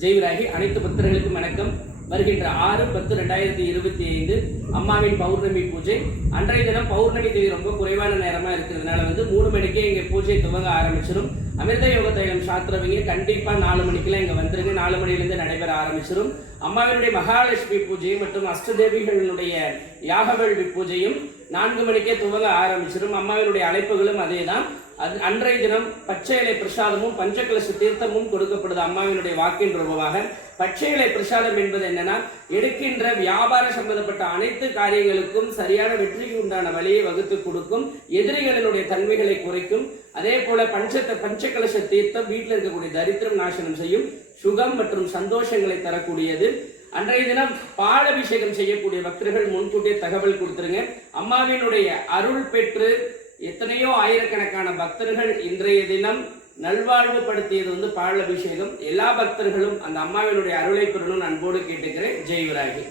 ஜெய்விராகி அனைத்து பக்தர்களுக்கும் வணக்கம். வருகின்ற ஆறு பத்து ரெண்டாயிரத்தி இருபத்தி ஐந்து அம்மாவின் பௌர்ணமி பூஜை. அன்றைய தினம் பௌர்ணமி தேதி ரொம்ப குறைவான நேரமா இருக்கிறதுனால வந்து மூணு மணிக்கே இங்க பூஜை துவங்க ஆரம்பிச்சிடும் அமிர்த யோக தைலம் சாத்திரவங்க கண்டிப்பா நாலு மணிக்கெல்லாம் இங்க வந்துருங்க. நாலு மணிலிருந்து நடைபெற ஆரம்பிச்சிடும் அம்மாவினுடைய மகாலட்சுமி பூஜையும் மற்றும் அஷ்டதேவிகளுடைய யாகவேள்வி பூஜையும் நான்கு மணிக்கே துவங்க ஆரம்பிச்சிடும் அம்மாவினுடைய அழைப்புகளும் அதேதான். அது அன்றைய தினம் பச்சை இலை பிரசாதமும் பஞ்சகலச தீர்த்தமும் கொடுக்கப்படுது அம்மாவினுடைய வாக்கின் ரூபமாக பச்சைகளை பிரசாதம் என்பது என்னன்னா எடுக்கின்ற வியாபார சம்பந்தப்பட்ட அனைத்து காரியங்களுக்கும் சரியான வெற்றிக்கு உண்டான வழியை வகுத்து கொடுக்கும் எதிரிகளினுடைய தன்மைகளை குறைக்கும். அதே போல பஞ்சத்தை பஞ்சகலச தீர்த்தம் வீட்டில் இருக்கக்கூடிய தரித்திரம் நாசனம் செய்யும் சுகம் மற்றும் சந்தோஷங்களை தரக்கூடியது. அன்றைய தினம் பால் அபிஷேகம் செய்யக்கூடிய பக்தர்கள் முன்கூட்டியே தகவல் கொடுத்துருங்க. அம்மாவினுடைய அருள் பெற்று எத்தனையோ ஆயிரக்கணக்கான பக்தர்கள் இன்றைய தினம் நல்வாழ்வு படுத்தியது வந்து பால் அபிஷேகம் எல்லா பக்தர்களும் அந்த அம்மாவினுடைய அருளை பெறணும்னு அன்போடு கேட்டுக்கிறேன். ஜெய்விராகி